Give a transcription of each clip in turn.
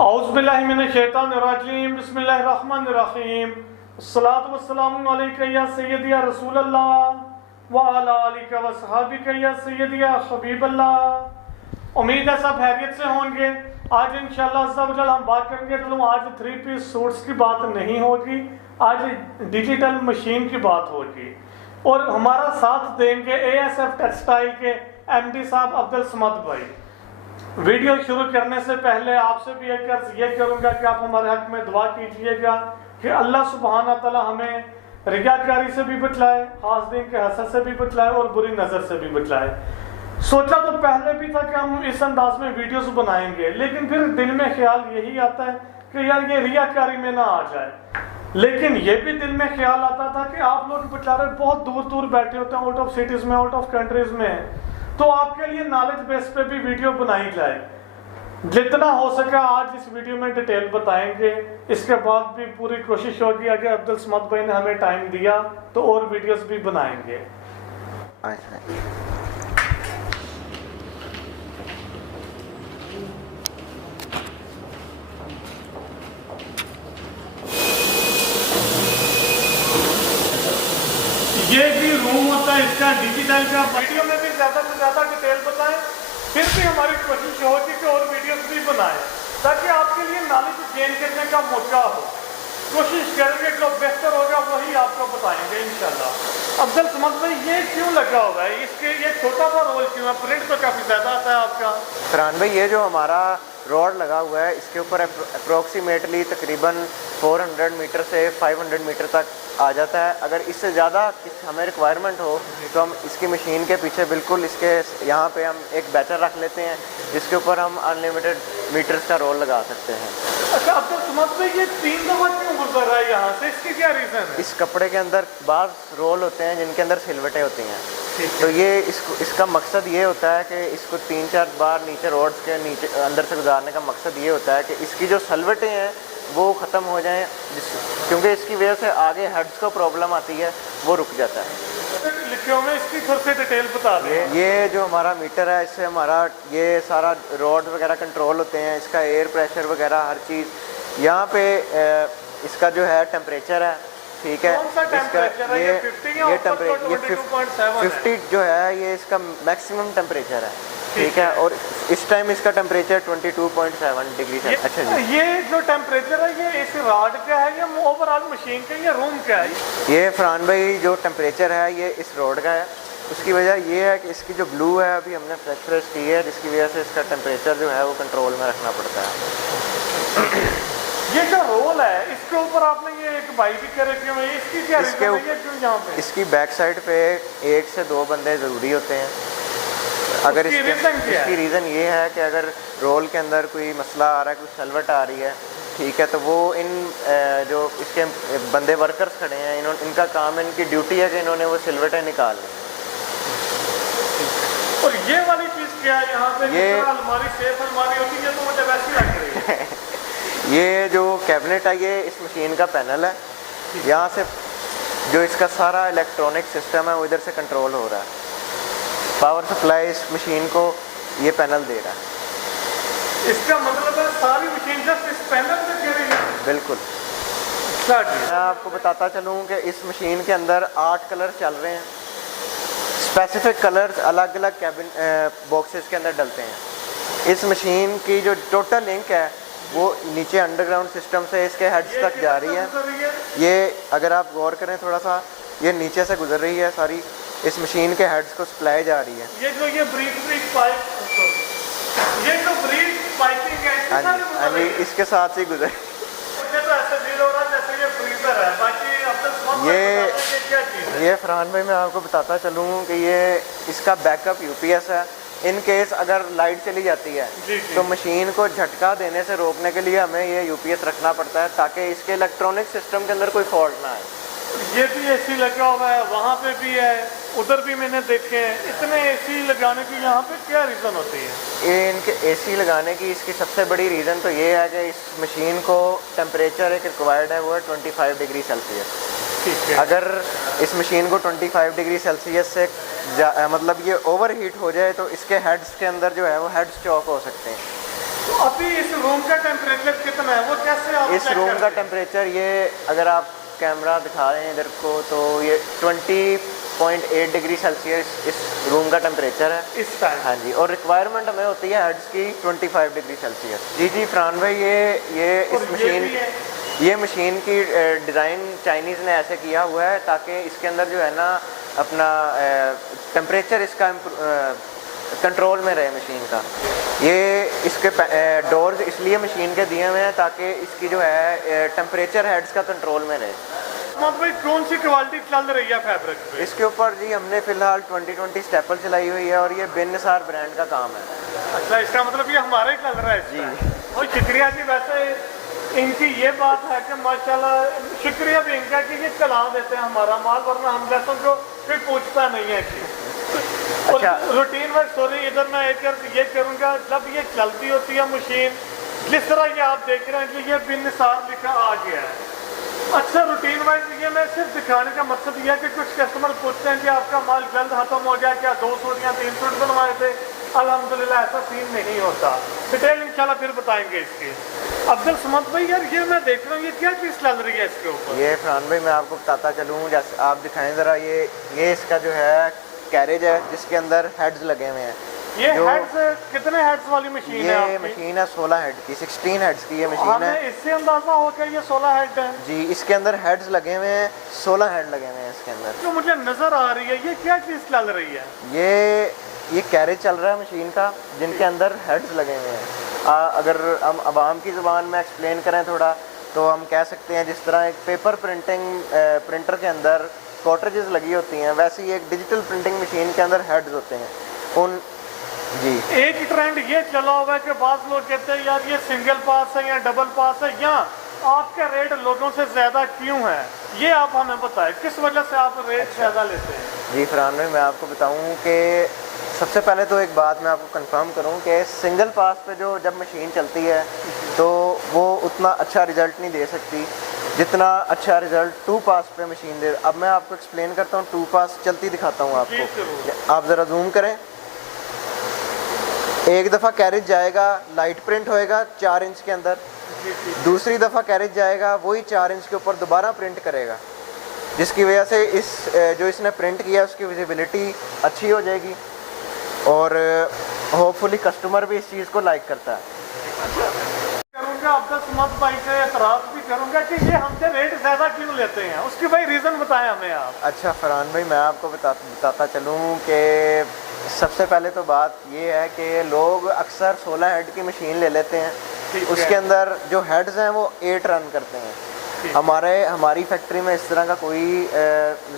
औज़ुबिल्लाहिमिनश्शैतानिर्रजीम बिस्मिल्लाहिर्रहमानिर्रहीम अस्सलातु वस्सलामु अलैका या सय्यदी या रसूलल्लाह व अला आलिका व सहाबिका या सय्यदी या हबीबल्लाह। उम्मीद है सब खैरियत से होंगे। आज इंशाअल्लाह अज़्ज़ा हम बात करेंगे, तो आज 3 पीस सूट्स की बात नहीं होगी, आज डिजिटल मशीन की बात होगी। और हमारा साथ देंगे ASF टेक्सटाइल के MD साहब अब्दुल समद भाई। वीडियो शुरू करने से पहले आपसे भी एक अर्ज ये करूंगा कि आप हमारे हक में दुआ कीजिएगा कि अल्लाह सुब्हाना तआला हमें रियाकारी से भी बचलाए, हाज़रीन के हसद से भी बचलाए और बुरी नज़र से भी बचलाए। सोचा तो पहले भी था कि हम इस अंदाज में वीडियोस बनाएंगे, लेकिन फिर दिल में ख्याल यही आता है कि यार ये रियाकारी में ना आ जाए। लेकिन ये भी दिल में ख्याल आता था कि आप लोग बेचारे बहुत दूर दूर बैठे होते हैं, आउट ऑफ सिटीज में, आउट ऑफ कंट्रीज में, तो आपके लिए नॉलेज बेस पे भी वीडियो बनाई जाए। जितना हो सका आज इस वीडियो में डिटेल बताएंगे। इसके बाद भी पूरी कोशिश होगी, अगर अब्दुल समद भाई ने हमें टाइम दिया तो और वीडियोस भी बनाएंगे। ये भी रूम होता है इसका डिजिटल का। वीडियो में भी ज़्यादा से ज़्यादा डिटेल बताएं, फिर भी हमारी कोशिश होगी कि और वीडियोस भी बनाएं ताकि आपके लिए नॉलेज गेन करने का मौका हो। कोशिश करेंगे जो बेहतर होगा वही आपको बताएंगे इंशाल्लाह। अब्दुल समद भाई, ये क्यों लगा हुआ है, इसके ये छोटा सा रोल क्यों है? प्रिंट तो काफ़ी ज़्यादा आता है आपका। फरहान भाई, ये जो हमारा रॉड लगा हुआ है इसके ऊपर अप्रोक्सीमेटली तकरीबन 400 मीटर से 500 मीटर तक आ जाता है। अगर इससे ज़्यादा हमें रिक्वायरमेंट हो तो हम इसकी मशीन के पीछे बिल्कुल इसके यहाँ पे हम एक बैटर रख लेते हैं जिसके ऊपर हम अनलिमिटेड मीटर्स का रोल लगा सकते हैं। अच्छा, अब तो समझ में ये 3 दफ़ा क्यों गुजर रहा है यहाँ से, इसकी क्या रीज़न है? इस कपड़े के अंदर बार रोल होते हैं जिनके अंदर सिलवटें होती हैं, तो ये इसका मकसद ये होता है कि इसको 3-4 बार नीचे रोड्स के नीचे अंदर से गुजारने का मकसद ये होता है कि इसकी जो सलवटें हैं वो ख़त्म हो जाएं, क्योंकि इसकी वजह से आगे हेड्स को प्रॉब्लम आती है, वो रुक जाता है। लिखियों में इसकी थोड़ी सी डिटेल बता दें। ये जो हमारा मीटर है इससे हमारा ये सारा रोड वगैरह कंट्रोल होते हैं, इसका एयर प्रेशर वगैरह हर चीज़। यहाँ पे इसका जो है टेम्परेचर है, ठीक है, इसका ये टेम्परेचर 50 जो है ये इसका मैक्सिमम टेम्परेचर है, ठीक है, और इस टाइम इसका टेम्परेचर 22.7 डिग्री है। अच्छा जी, ये जो टेम्परेचर है ये इस रॉड का है या ओवरऑल मशीन का या रूम का है? ये फरहान भाई जो टेम्परेचर है ये इस रोड का है। उसकी वजह ये है कि इसकी जो ब्लू है अभी हमने फ्रेश की है, जिसकी वजह से इसका टेम्परेचर जो है वो कंट्रोल में रखना पड़ता है। ये जो रोल है इसके ऊपर आपने ये एक बाई भी कर रखी है, इसकी क्या रीजन है, ये क्यों यहाँ पे? इसकी बैक साइड पे 1 से 2 बंदे ज़रूरी होते हैं। अगर इसकी रीज़न ये है कि अगर रोल के अंदर कोई मसला आ रहा है, कोई सलवट आ रही है, ठीक है, तो वो इन जो इसके बंदे वर्कर्स खड़े हैं, इनका काम है, इनकी ड्यूटी है कि इन्होंने वो सिलवटें निकाल लें। और ये वाली चीज़ क्या है यहाँ पे? ये अलमारी, सेफ अलमारी होती है, तो मुझे वैसी लग रही है। ये जो कैबिनेट है ये इस मशीन का पैनल है। यहाँ से जो इसका सारा इलेक्ट्रॉनिक सिस्टम है वो इधर से कंट्रोल हो रहा है। पावर सप्लाई इस मशीन को ये पैनल दे रहा है। इसका मतलब है सारी मशीन जस्ट इस पैनल से चल रही है? बिल्कुल। मैं आपको बताता चलूँ कि इस मशीन के अंदर 8 कलर चल रहे हैं। स्पेसिफिक कलर्स अलग अलग कैबिन बॉक्सेस के अंदर डलते हैं। इस मशीन की जो टोटल लिंक है वो नीचे अंडरग्राउंड सिस्टम से इसके हेड्स तक जा रही है। ये अगर आप गौर करें थोड़ा सा, ये नीचे से गुजर रही है सारी, इस मशीन के हेड्स को सप्लाई जा रही है। ये जो ये ब्रीक पाइप, ये जो ब्रीक पाइपिंग है, हाँ जी, इसके साथ ही गुजर। मुझे तो ऐसा फील हो रहा है जैसे ये फ्रीजर है। बाकी अब तक ये क्या चीज़ है? ये फरहान भाई मैं आपको बताता चलूँ कि ये इसका बैकअप UPS है। इन केस अगर लाइट चली जाती है तो मशीन को झटका देने से रोकने के लिए हमें ये UPS रखना पड़ता है ताकि इसके इलेक्ट्रॉनिक सिस्टम के अंदर कोई फॉल्ट ना आए। ये भी AC लगा हुआ है, वहाँ पे भी है, उधर भी मैंने देखे हैं। इतने AC लगाने की यहाँ पे क्या रीज़न होती है? ये इनके AC लगाने की इसकी सबसे बड़ी रीज़न तो ये है कि इस मशीन को टेम्परेचर एक रिक्वायर्ड है वो है 25 डिग्री सेल्सियस। ठीक है। अगर इस मशीन को 25 डिग्री सेल्सियस से मतलब ये ओवर हीट हो जाए तो इसके हेड्स के अंदर जो है वो हेड्स चौक हो सकते हैं। तो अभी इस रूम का टेम्परेचर कितना है, वो कैसे आप इस रूम का टेम्परेचर ये अगर आप कैमरा दिखा रहे हैं इधर को तो ये 20.8 डिग्री सेल्सियस इस रूम का टेम्परेचर है इस टाइम? हाँ जी, और रिक्वायरमेंट हमें होती है हेड्स की 25 डिग्री सेल्सियस। जी फ्रान भाई, ये इस मशीन ये मशीन की डिज़ाइन चाइनीज़ ने ऐसे किया हुआ है ताकि इसके अंदर जो है ना अपना टेम्परेचर इसका कंट्रोल में रहे मशीन का। ये इसके डोर्स इसलिए मशीन के दिए हुए हैं ताकि इसकी जो है टेम्परेचर हेड्स का कंट्रोल में रहे। भाई कौन सी क्वालिटी चल रही है फैब्रिक पे? इसके ऊपर जी हमने फ़िलहाल 2020 स्टेपल चलाई हुई है और ये बेनिसार ब्रांड का काम है। अच्छा, इसका मतलब ये हमारा ही कलर है जी। और शुक्रिया जी, वैसे इनकी ये बात है कि माशाल्लाह शुक्रिया भी इनका कि ये चला देते हैं हमारा माल, वरना हम जैसों को कोई पूछता नहीं है कि। अच्छा, रूटीन वर्क सॉरी इधर मैं एक ये करूँगा, जब ये चलती होती है मशीन, जिस तरह ये आप देख रहे हैं कि ये बेनिसार लिखा आ गया है। अच्छा, रूटीन वाइज ये मैं सिर्फ दिखाने का मकसद ये है कि कुछ कस्टमर पूछते हैं कि आपका माल जल्द खत्म हो गया क्या, 2 सूट या 3 सूट बनवाए थे। अल्हम्दुलिल्लाह ऐसा सीन नहीं होता। डिटेल इंशाल्लाह फिर बताएंगे इसकी। अब्दुल समद भाई यार, ये मैं देख रहा हूँ ये क्या चीज़ चल रही है इसके ऊपर? ये फरहान भाई मैं आपको बताता चलूँ, जैसे आप दिखाएं ज़रा, ये इसका जो है कैरेज है जिसके अंदर हेड्स लगे हुए हैं। ये हेड्स कितने हेड्स वाली मशीन है आपकी? ये मशीन है 16 हेड की, 16 हेड्स की ये मशीन है। इससे अंदाजा हो गया ये 16 हेड है जी। इसके अंदर हेड्स लगे हुए हैं, 16 हेड लगे हुए हैं इसके अंदर। जो मुझे नजर आ रही है ये क्या चीज़ चल रही है? ये कैरेज चल रहा है मशीन का जिनके अंदर हेड्स लगे हुए हैं। अगर हम अवाम की ज़ुबान में एक्सप्लेन करें थोड़ा तो हम कह सकते हैं जिस तरह एक पेपर प्रिंटर के अंदर कॉटरेजेस लगी होती हैं, वैसे ही एक डिजिटल प्रिंटिंग मशीन के अंदर हेड्स होते हैं उन। जी। एक ट्रेंड ये चला हुआ है कि बाज़ लोग कहते हैं यार ये सिंगल पास है या डबल पास है, या आपका रेट लोगों से ज़्यादा क्यों है, ये आप हमें बताएं, किस वजह से आप रेट ज़्यादा लेते हैं? जी फरहान भाई, मैं आपको बताऊं कि सबसे पहले तो एक बात मैं आपको कंफर्म करूं कि सिंगल पास पे जब मशीन चलती है तो वो उतना अच्छा रिज़ल्ट नहीं दे सकती जितना अच्छा रिज़ल्ट 2 पास पे मशीन दे। अब मैं आपको एक्सप्लेन करता हूं, 2 पास चलती दिखाता हूं आपको। आप ज़रा जूम करें। एक दफ़ा कैरेज जाएगा, लाइट प्रिंट होएगा 4 इंच के अंदर, दूसरी दफ़ा कैरेज जाएगा वही 4 इंच के ऊपर दोबारा प्रिंट करेगा, जिसकी वजह से जो इसने प्रिंट किया उसकी विजिबिलिटी अच्छी हो जाएगी और होपफुली कस्टमर भी इस चीज़ को लाइक करता है। करूँगा अब्दुल समद भाई से एतराज़ भी करूँगा कि ये हमसे रेट ज़्यादा क्यों लेते हैं, उसकी भाई रीज़न बताएं हमें आप। अच्छा फरहान भाई, मैं आपको बताता चलूँ कि सबसे पहले तो बात ये है कि लोग अक्सर 16 हेड की मशीन ले लेते हैं, उसके अंदर जो हेड्स हैं वो 8 रन करते हैं। हमारी फैक्ट्री में इस तरह का कोई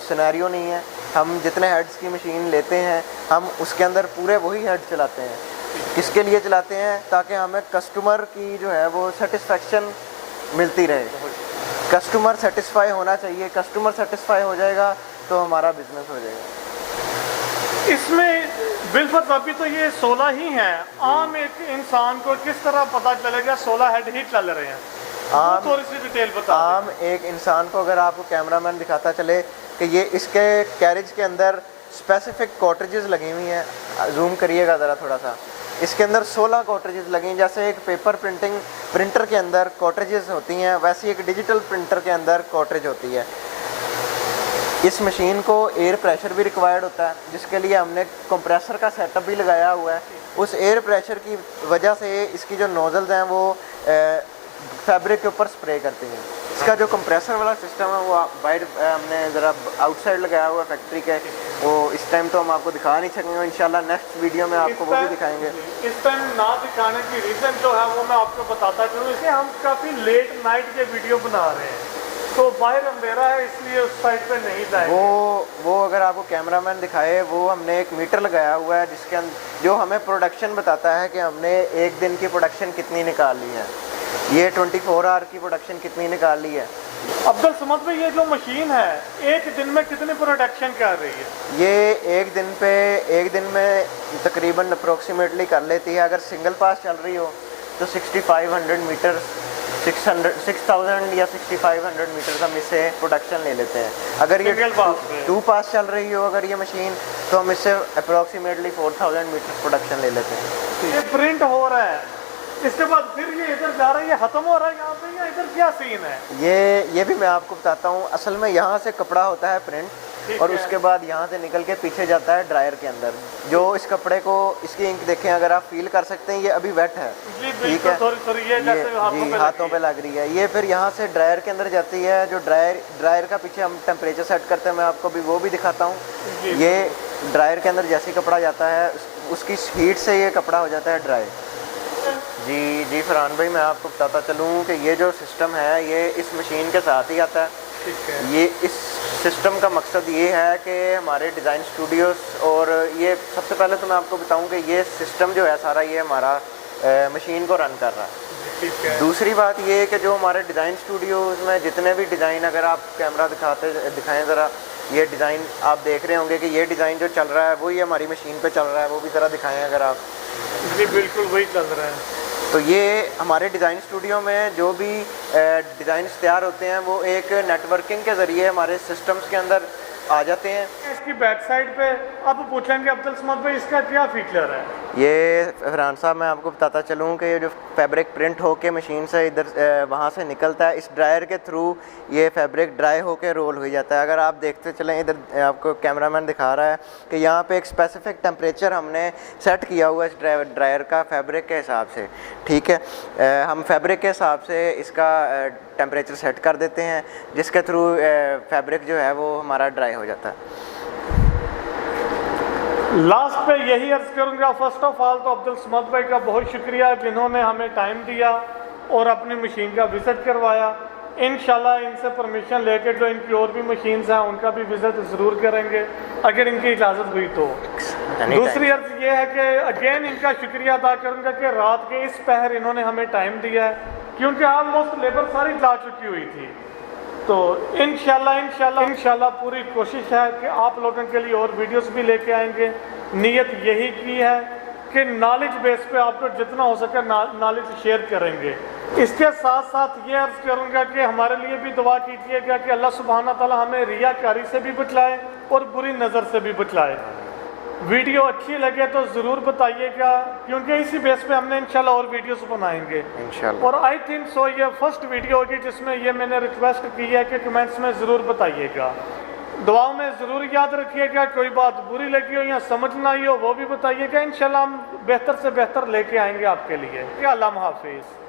सिनेरियो नहीं है। हम जितने हेड्स की मशीन लेते हैं हम उसके अंदर पूरे वही हेड चलाते हैं। किसके लिए चलाते हैं? ताकि हमें कस्टमर की जो है वो सेटिस्फेक्शन मिलती रहे। कस्टमर सेटिस्फाई होना चाहिए, कस्टमर सेटिस्फाई हो जाएगा तो हमारा बिजनेस हो जाएगा। इसमें बिलफत अभी तो ये 16 ही हैं, आम एक इंसान को किस तरह पता चलेगा 16 हेड ही चल रहे हैं? थोड़ी सी डिटेल बता। आम एक इंसान को अगर आपको कैमरामैन दिखाता चले कि ये इसके कैरेज के अंदर स्पेसिफिक कॉटरेजेस लगी हुई हैं, जूम करिएगा ज़रा थोड़ा सा, इसके अंदर 16 कॉटरेजेस लगी हैं। जैसे एक पेपर प्रिंटर के अंदर कॉटरेजेस होती हैं, वैसे एक डिजिटल प्रिंटर के अंदर कॉटरेज होती है। इस मशीन को एयर प्रेशर भी रिक्वायर्ड होता है, जिसके लिए हमने कंप्रेसर का सेटअप भी लगाया हुआ है। उस एयर प्रेशर की वजह से इसकी जो नोज़ल्स हैं वो फैब्रिक के ऊपर स्प्रे करती हैं। इसका जो कंप्रेसर वाला सिस्टम है वो बाहर हमने ज़रा आउटसाइड लगाया हुआ है फैक्ट्री के, वो इस टाइम तो हम आपको दिखा नहीं सकेंगे, इंशाल्लाह नेक्स्ट वीडियो में आपको वो भी दिखाएंगे। इस टाइम ना दिखाने की रीज़न जो है वो मैं आपको बताता चलूँ, इसलिए हम काफ़ी लेट नाइट के वीडियो बना रहे हैं तो बाहर अंधेरा है इसलिए उस साइड पे नहीं जाएंगे। वो अगर आपको कैमरामैन दिखाए, वो हमने एक मीटर लगाया हुआ है जिसके अंदर जो हमें प्रोडक्शन बताता है कि हमने एक दिन की प्रोडक्शन कितनी निकाल ली है, ये 24 आवर की प्रोडक्शन कितनी निकाल ली है। अब्दुल समद भाई, ये जो मशीन है एक दिन में कितनी प्रोडक्शन कर रही है? ये एक दिन में तकरीबन अप्रोक्सीमेटली कर लेती है। अगर सिंगल पास चल रही हो तो 6500 मीटर 6000 या 6500 मीटर हम इससे प्रोडक्शन ले लेते हैं। अगर ये 2 पास चल रही हो अगर ये मशीन तो हम इससे अप्रोक्सीमेटली 4000 मीटर प्रोडक्शन ले लेते हैं। ये प्रिंट हो रहा है इसके बाद फिर ये इधर जा रहा है, ये खत्म हो रहा है यहाँ पे, या इधर क्या सीन है? ये भी मैं आपको बताता हूँ। असल में यहाँ से कपड़ा होता है प्रिंट, और उसके बाद यहाँ से निकल के पीछे जाता है ड्रायर के अंदर। जो इस कपड़े को, इसकी इंक देखें अगर आप फील कर सकते हैं, ये अभी वेट है, ठीक है, ये हाथों पे लग रही है। ये फिर यहाँ से ड्रायर के अंदर जाती है। जो ड्रायर का पीछे हम टेम्परेचर सेट करते हैं, मैं आपको भी वो भी दिखाता हूँ। ये ड्रायर के अंदर जैसे कपड़ा जाता है, उसकी हीट से ये कपड़ा हो जाता है ड्राई। जी फरहान भाई, मैं आपको बताता चलूँ कि ये जो सिस्टम है ये इस मशीन के साथ ही आता है। ठीक है। ये इस सिस्टम का मकसद ये है कि हमारे डिज़ाइन स्टूडियोज़, और ये सबसे पहले तो मैं आपको बताऊं कि ये सिस्टम जो है सारा, ये हमारा मशीन को रन कर रहा है। ठीक है। दूसरी बात ये है कि जो हमारे डिज़ाइन स्टूडियोज़ में जितने भी डिज़ाइन, अगर आप कैमरा दिखाएं ज़रा, ये डिज़ाइन आप देख रहे होंगे कि ये डिज़ाइन जो चल रहा है वही हमारी मशीन पे चल रहा है। वो भी ज़रा दिखाएं अगर आप। जी बिल्कुल वही चल रहा है। तो ये हमारे डिज़ाइन स्टूडियो में जो भी डिज़ाइंस तैयार होते हैं, वो एक नेटवर्किंग के ज़रिए हमारे सिस्टम्स के अंदर आ जाते हैं। इसकी बैक साइड पे आप पूछेंगे अब्दुल समद भाई इसका क्या फीचर है? ये फरहान साहब, मैं आपको बताता चलूँ कि ये जो फैब्रिक प्रिंट होके मशीन से इधर वहाँ से निकलता है, इस ड्रायर के थ्रू ये फैब्रिक ड्राई होके रोल हो जाता है। अगर आप देखते चलें, इधर आपको कैमरामैन दिखा रहा है कि यहाँ पे एक स्पेसिफिक टेम्परेचर हमने सेट किया हुआ है इस ड्रायर का फैब्रिक के हिसाब से, ठीक है। हम फैब्रिक के हिसाब से इसका टेम्परेचर सेट कर देते हैं, जिसके थ्रू फैब्रिक जो है वो हमारा ड्राई हो जाता है। लास्ट पे यही अर्ज करूंगा, फर्स्ट ऑफ ऑल तो अब्दुल समद भाई का बहुत शुक्रिया जिन्होंने हमें टाइम दिया और अपनी मशीन का विजिट करवाया। इंशाल्लाह इनसे परमिशन लेके जो इनकी और भी मशीन्स हैं उनका भी विजिट ज़रूर करेंगे अगर इनकी इजाज़त हुई तो। दूसरी अर्ज ये है कि अगेन इनका शुक्रिया अदा करूंगा कि रात के इस पहर इन्होंने हमें टाइम दिया है, क्योंकि ऑलमोस्ट लेबर सारी जा चुकी हुई थी। तो इंशाल्लाह पूरी कोशिश है कि आप लोगों के लिए और वीडियोस भी लेके आएंगे। नीयत यही की है कि नॉलेज बेस पे आपको जितना हो सके नॉलेज शेयर करेंगे। इसके साथ साथ ये अर्ज करूंगा कि हमारे लिए भी दुआ कीजिएगा कि अल्लाह सुब्हाना ताला हमें रियाकारी से भी बचलाए और बुरी नज़र से भी बचलाए। वीडियो अच्छी लगे तो ज़रूर बताइएगा, क्योंकि इसी बेस पे हमने इंशाल्लाह और वीडियोस बनाएंगे इंशाल्लाह। और आई थिंक सो ये फर्स्ट वीडियो होगी जिसमें ये मैंने रिक्वेस्ट की है कि कमेंट्स में ज़रूर बताइएगा। दुआओं में ज़रूर याद रखिएगा, कोई बात बुरी लगी हो या समझ ना आई हो वो भी बताइएगा। इंशाल्लाह हम बेहतर से बेहतर लेके आएंगे आपके लिए। अल्लाह हाफिज़।